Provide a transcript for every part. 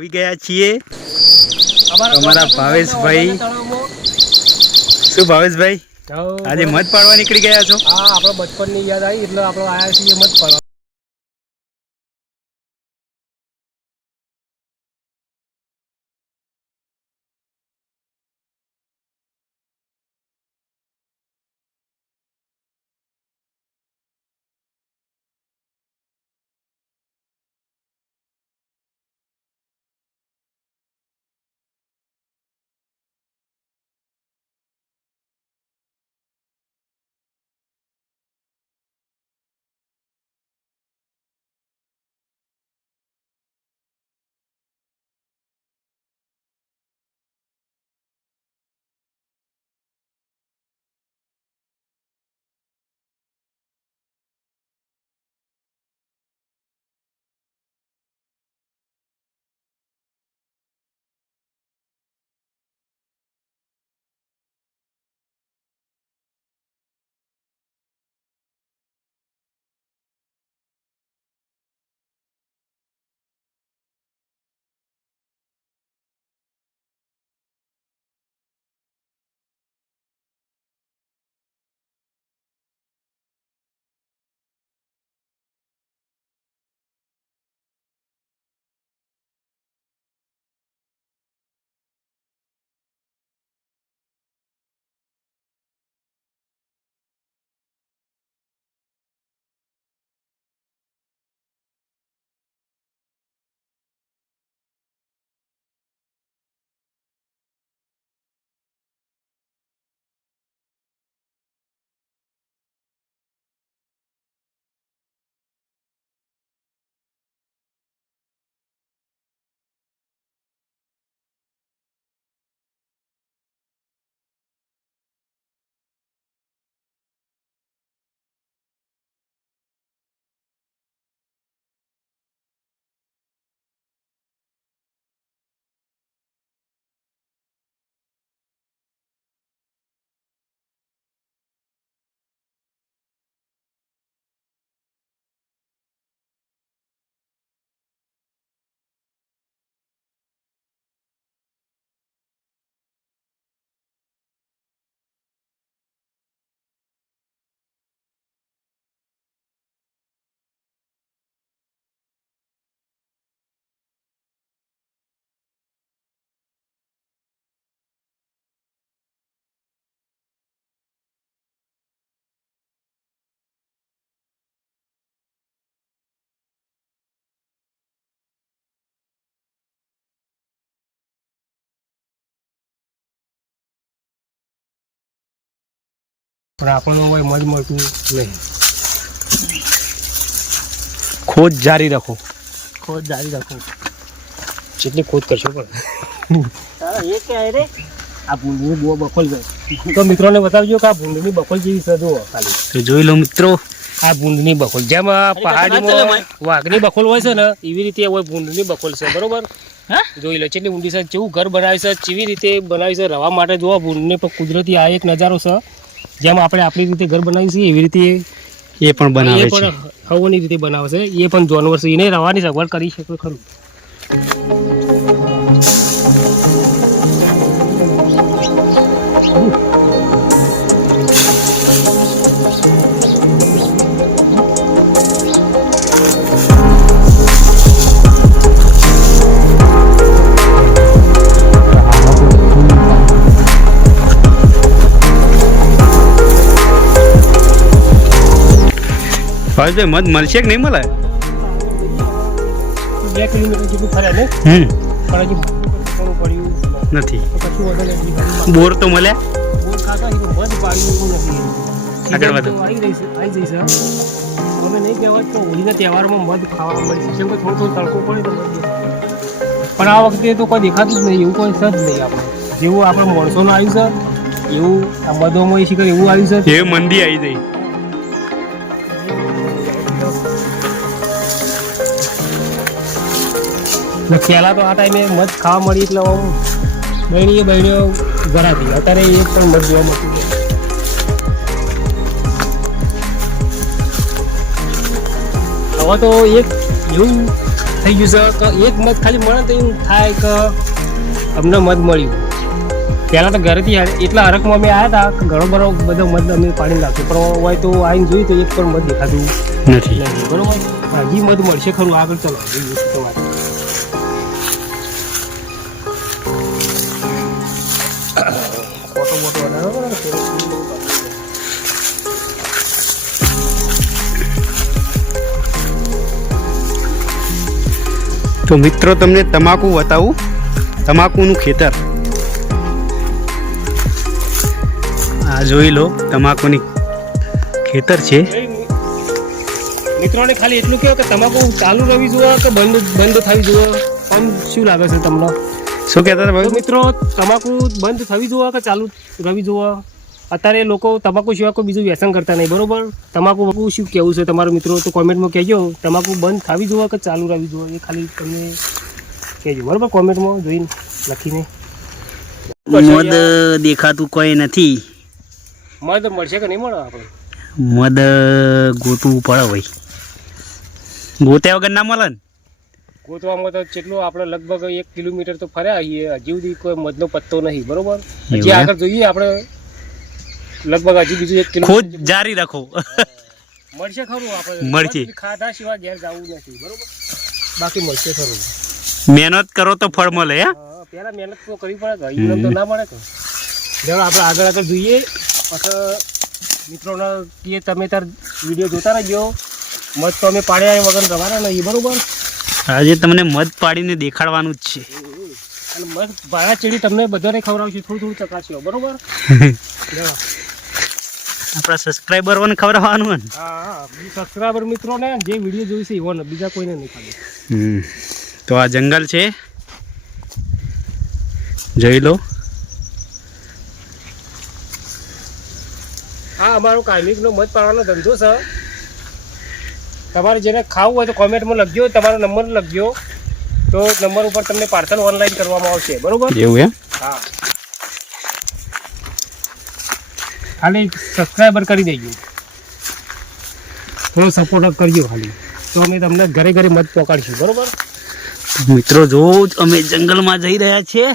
આવી ગયા છીએ અમારા ભાવેશભાઈ. શું ભાવેશભાઈ, આજે મધ પાડવા નીકળી ગયા છો? હા, આપણો બચપનની યાદ આવી એટલે આપણે આવ્યા છીએ મધ પાડવા. પણ આપણને કોઈ મધ મળતું નહીં. ખોજ જારી રાખો. ખોજ જારી રાખો. જેટલી ખોજ કરશો પણ એ ક્યાં રે આ ભૂંડની બહુ બખોલ ગઈ. તો મિત્રોને બતાવજો કે આ ભૂંડની બખોલ જેવી છે. જુઓ ખાલી તો જોઈ લો મિત્રો, આ ભૂંડની બખોલ જેમ પહાડીમાં વાઘની બખોલ હોય છે ને એવી રીતે હોય ભૂંડની બખોલ છે. બરોબર, જોઈ લો કેટલી ઊંડી છે, કેવું ઘર બનાવ્યું છે, કેવી રીતે બનાવ્યું છે રહેવા માટે. જોવા ભૂંડને પણ કુદરતી આ એક નજારો છે. જેમ આપણે આપણી રીતે ઘર બનાવીએ છીએ એવી રીતે એ પણ બનાવે છે. હવાની રીતે બનાવે છે. એ પણ જાનવર છે, એને રહેવાની સગવડ કરી શકે ખરું. ભાઈ મધ મળશે કે નહીં મળે? 2 કિલોમીટર જેટલું ફર્યા ને પણ હજી પડ્યું નથી. કશું વધારે બોર તો મળ્યા. બોર ખાતા મધ પાડ્યું નથી. આગળ વધો. આવી જઈશ અમે નહીં કહેવાય તો હોળીના તહેવારમાં મધ ખાવા મળી છે. કેમ કે થોડો તડકો પડે તો મધ પણ આ વખતે તો કોઈ દેખાતું જ નહીં. એવું કોઈ છે જ નહીં. આપણે જેવું આપણે માણસોનું આવ્યું છે એવું આ મધોમાં શીખર એવું આવ્યું છે. એ મંદી આવી જાય. પહેલાં તો આ ટાઈમે મધ ખાવા મળી એટલે બહેણીઓ ઘરાતી. અત્યારે એક પણ મધ જોવા મળતું નથી. હવે તો એક એવું થઈ ગયું છે કે એક મધ ખાલી મળે તો એવું થાય કે અમને મધ મળ્યું. પહેલાં તો ઘરેથી એટલા હરખમાં અમે આવ્યા હતા કે ઘણો બધો બધો મધ અમે પાડી નાખ્યો, પણ હોય તો આવીને જોયું તો એક પણ મધ દેખાતું નથી. બરોબર. હજી મધ મળશે ખરું આગળ. ચલો તો વાત ફોટો મોટો બનાવો. તો મિત્રો તમને તમાકુ બતાવું, તમાકુનું ખેતર આ જોઈ લો, તમાકુની ખેતર છે. મિત્રોને ખાલી એટલું કહો કે તમાકુ ચાલુ રહેવી જોઈએ કે બંધ થવી જોઈએ, આમ શું લાગે છે તમને? શું કહેતા હતા ભાઈ? મિત્રો તમાકુ બંધ થવી જોઈએ કે ચાલુ રહેવી જોઈએ? અત્યારે લોકો તમાકુ સિવાય કોઈ બીજું વ્યસન કરતા નહીં, બરોબર? તમાકુ શું કહેવું છે તમારા મિત્રો? તો કોમેન્ટમાં કહેજો. તમાકુ બંધ થવી જોઈએ કે ચાલુ રહેવી જોઈએ, એ ખાલી તમને કહેજો, બરોબર? કોમેન્ટમાં જોઈને લખીને. મધ દેખાતું કોઈ નથી. મધ મળશે કે નહીં મળે? આપણે મધ ગોતવું પડે ભાઈ, ગોત્યા વગર ના મળે ને. ગોતવામાં તો કેટલું આપણે લગભગ 1 કિલોમીટર તો ફર્યા આવીએ, હજી સુધી કોઈ મધનો પત્તો નહીં, બરોબર? હજી આગળ જોઈએ આપણે, લગભગ હજી બીજું 1 કિલોમીટર ખોજ જારી રાખો. મળશે ખરું. આપણે મળશે. ખાધા સિવાય ઘેર જવું નથી, બરોબર? બાકી મળશે ખરું. મહેનત કરો તો ફળ મળે. પહેલા મહેનત તો કરવી પડે, એમ તો ના મળે કે. ચાલો આપણે આગળ જોઈએ. પછી મિત્રોને કે તમે તાર વિડીયો જોતા રહેજો. મધ તો અમે પાડ્યા વગર રવાના નહીં, બરોબર? આજે તમને મધ પાડીને દેખાડવાનું જ છે. અને મધ ભાડા ચેડી તમને બધાને ખવડાવશું, થોડું ચકાસ્યો, બરોબર? આપણા સબસ્ક્રાઈબરોને ખવડાવવાનું ને. હા, સબસ્ક્રાઈબર મિત્રોને જે વિડીયો જોઈશે એવો, બીજા કોઈને નહીં ખાલી. તો આ જંગલ છે, જોઈ લો. હા, અમારો કાર્મિકનો મધ પાડવાનો ધંધો છે. તમારે જેને ખાવું હોય તો કોમેન્ટમાં લખજો, તમારો નંબર લખજો, તો નંબર ઉપર તમને પાર્સલ ઓનલાઈન કરવામાં આવશે, બરોબર? એવું એમ? હા, ખાલી સબસ્ક્રાઈબર કરી દેજો, થોડો સપોર્ટ કરજો ખાલી, તો અમે તમને ઘરે ઘરે મધ પહોંચાડીશું, બરોબર? મિત્રો જો અમે જંગલમાં જઈ રહ્યા છીએ.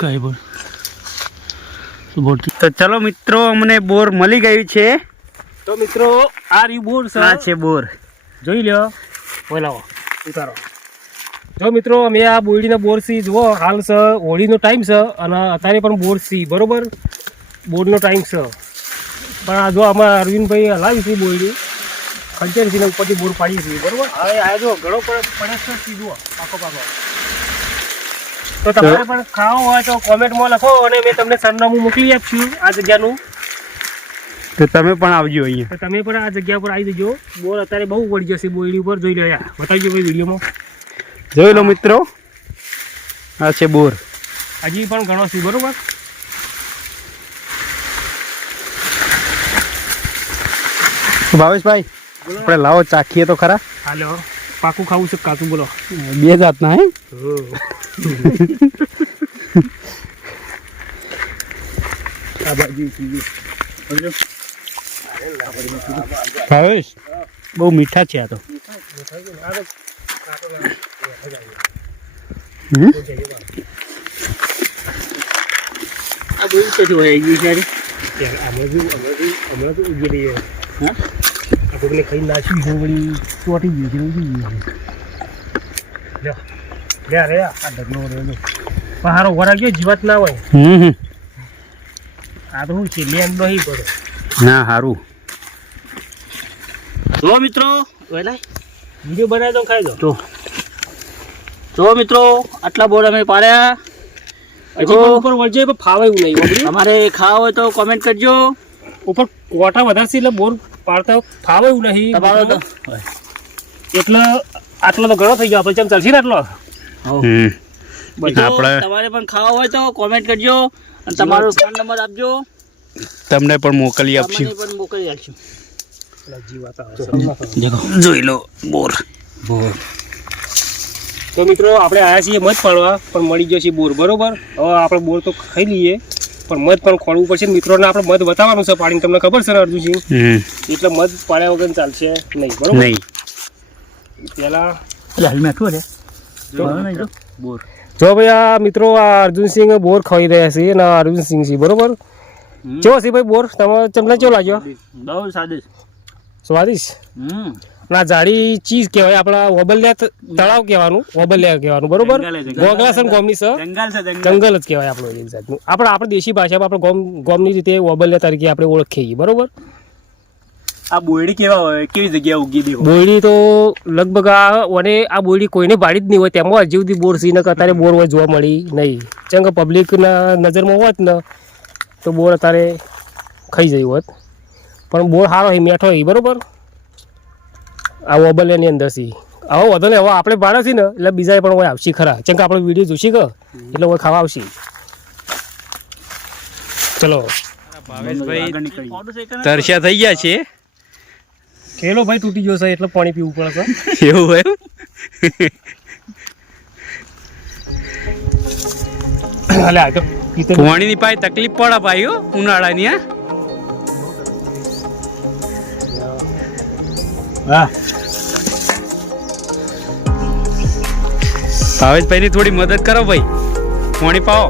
કઈ બોલ તો ચલો મિત્રો, અમને બોર મળી ગયું છે. તો મિત્રો આ રહ્યું બોર છે. આ છે બોર, જોઈ લ્યો. બોલાવો, ઉતારો. જો મિત્રો અમે આ બોરડીના બોર સી જુઓ, હાલ છે હોળીનો ટાઈમ છે અને અત્યારે પણ બોર સી બરોબર, બોરનો ટાઈમ છે. પણ આ જો અમારા અરવિંદભાઈ હલાવી છે બોરડી, ખંચેરથી ઉપરથી બોર પાડી છે બરોબર. હવે આ જો ઘણો પડે છે જુઓ, પાકો. તો તમારે પણ ખાવો હોય તો કોમેન્ટમાં લખો અને મેં તમને સરનામું મોકલી આપશું આ જગ્યાનું. તો તમે પણ આવજો અહીંયા. તો તમે પણ આ જગ્યા પર આવી જજો. બોર અત્યારે બહુ પડી જશે બોરડી ઉપર, જોઈ લો. યાર બતાવજો ભાઈ વિડીયોમાં. જોઈ લો મિત્રો, આ છે બોર. હજી પણ ઘણો છે બરોબર. ભાવેશભાઈ, આપણે લાવો ચાખીએ તો ખરા. હાલો, પાકું ખાવું છે કાચું? બોલો. બે જાતના હે. ભાવેશ, બહુ મીઠા છે આ તો. આપણે ખાઈ નાખ્યું છે વળી, ચોટી ગયું છે. રે આ ઢગલો રહેલો પહાડો વરા ગયો, જીવાત ના હોય. આ તો શું છે, લેન્ડ નહીં પડે. ના સારું. જો મિત્રો, વિડીયો બનાવી દો, ખાઈ દો. જો મિત્રો, આટલા બોર અમે પાડ્યા. હજી પણ ઉપર વળજે, પણ ફાવે એવું નહીં. તમારે ખાવા હોય તો કોમેન્ટ કરજો. ઉપર કોટા વધારે છે એટલે બોર પાડતા ફાવે એવું નહીં. તમારો તો એટલે આટલો તો ઘણો થઈ ગયો. આપણે ચમ ચાલશે ને આટલો. તમારે પણ ખાવા હોય તો કોમેન્ટ કરજો અને તમારો ફોન નંબર આપજો, તમને પણ મોકલી આપશું. તમને પણ મોકલી આપશું. જોઈ લો બોર. તો મિત્રો આપણે આવ્યા છીએ મધ પાડવા, પણ મળી જશે બોર બરોબર. હવે આપણે બોર તો ખાઈ લઈએ, પણ મધ પણ ખોળવું પડશે. મિત્રોને આપણે મધ બતાવવાનું છે પાડીને, તમને ખબર છે ને અર્જુનસિંહ, એટલે મધ પાડ્યા વગર ચાલશે નહીં બરોબર. પેલા બોર જો ભાઈ આ મિત્રો, આ અર્જુનસિંહ બોર ખાઈ રહ્યા છે અને અરવિંદસિંહ છે બરોબર. કેવો છે ભાઈ બોર? તમારે તમને કેવો લાગ્યો? બહુ સ્વાદિષ્ટ. સ્વાદિષ્ટ. ના જાડી ચીઝ કહેવાય, આપણા ઓબલિયા તળાવ કહેવાનું, ઓબલિયા કહેવાનું બરોબર. ગોગલાસન ગોમની છે, જંગલ જ કહેવાય આપણો એક જાતનું. આપણે દેશી ભાષામાં આપણે ગોમની રીતે ઓબલિયા તરીકે આપણે ઓળખીએ બરોબર. આ બોરડી કેવા હોય, કેવી જગ્યા ઉગી દેવો? બોરડી તો લગભગ આ બોરડી કોઈને ભાડી જ નહીં હોય, તેમાં હજી સુધી બોર સી અત્યારે બોર હોય જોવા મળી નહીં. જેમ કે પબ્લિકના નજરમાં હોત ને તો બોર અત્યારે ખાઈ જયું હોત, પણ બોર સારો હોય, મેઠો હોય બરોબર. આ ઓબલિયાની અંદર છે. હવે વધુ ને હવે આપણે ભાડે છે ને એટલે બીજા પણ હોય આવશે ખરા. જેમ કે આપણે વિડીયો જોશી કે એટલે હોય ખાવા આવશે. ચલો ભાવેશભાઈ તરસ્યા થઈ ગયા છે. ખેલો ભાઈ તૂટી ગયો છે એટલે પાણી પીવું પડે છે. એવું હોય. પાણીની પાઈ તકલીફ પડે ભાઈઓ ઉનાળાની. હા, ભાવેશભાઈ ની થોડી મદદ કરો ભાઈ, પાણી પાવો.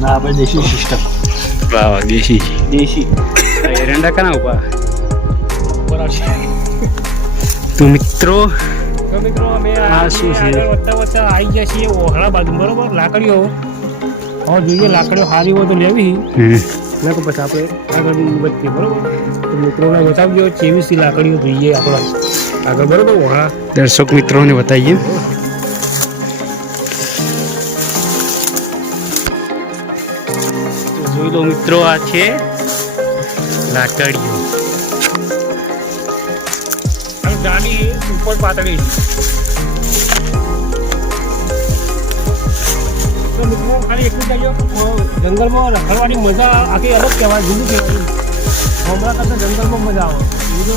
ના, આપણે દેશી સિસ્ટમ. વાહ, દેશી એરંડા કના ઉપા. તો મિત્રો અમે આ શું છે? વચ્ચે આવી ગયા છીએ ઓહળા બાજુ બરોબર. લાકડીઓ હવે જોઈએ, લાકડીઓ સારી હોય તો લેવી ના તો પછી આપણે આગળ વધીએ બરોબર. તો મિત્રોને બતાવજો કેવી સી લાકડીઓ જોઈએ આપણે આગળ બરોબર. ઓહળા દર્શક મિત્રોને બતાવીએ. જોઈ લો મિત્રો, આ છે લાકડીઓ. ગાડી ઉપર પાતળી. તો મિત્રો ખાલી એટલું કહેજો, જંગલમાં રખડવાની મજા આખી અલગ કહેવાય, જુદું કહેવાય. ગામડા કરતાં જંગલમાં મજા આવે. બીજો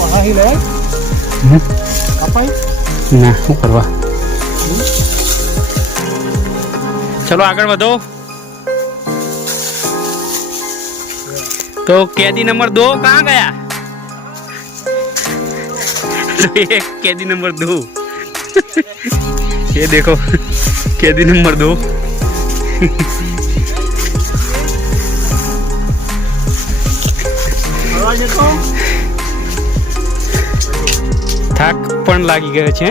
વહાઈ લે અપાઈ ના શું કરવા. ચલો આગળ વધો. તો तो कैदी नंबर 2 कहाँ गया? तो ये कैदी नंबर 2 ये देखो कैदी नंबर 2 થાક પણ લાગી ગયો છે.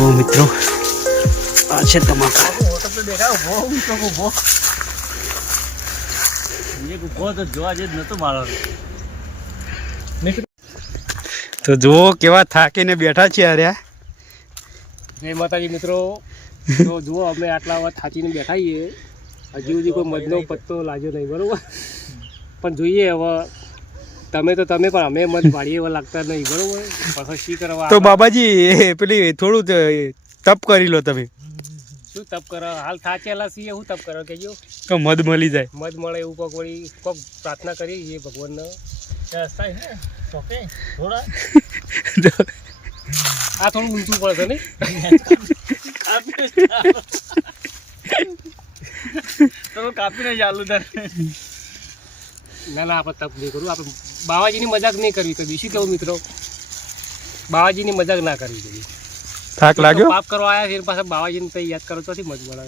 ઓ મિત્રો આ છે તમાકુ. તો જુઓ કેવા થાકીને બેઠા છે. અરે જય માતાજી મિત્રો. તો જુઓ અમે આટલા વાર થાચીને બેઠા છીએ, હજી સુધી કોઈ મધનો પત્તો લાગ્યો નહીં, બરોબર. પણ જોઈએ હવે, તમે પણ અમે મધ પાડીએ એવા લાગતા નહીં, બરોબર. પછી શી કરવા તો બાબાજી પેલી થોડું તપ કરી લો તમે. શું તપ કરો? હાલ થાચેલા છીએ, શું તપ કરો કહેજો? તો મધ મળી જાય, મધ મળે એવું કોક વળી કોક પ્રાર્થના કરીએ છીએ ભગવાનને. આ થોડું ઊંચું પડશે નહીં? કાપીને ચાલુ ના આપણે તપ નહીં કરવું, આપણે બાવાજીની મજાક નહીં કરવી કદી. શું કેવું મિત્રો? બાવાજીની મજાક ના કરવી કદી. થાક લાગ્યો? પાપ કરવા આવ્યા છે પાછા બાવાજીને તો યાદ કરો તો મજ મળે.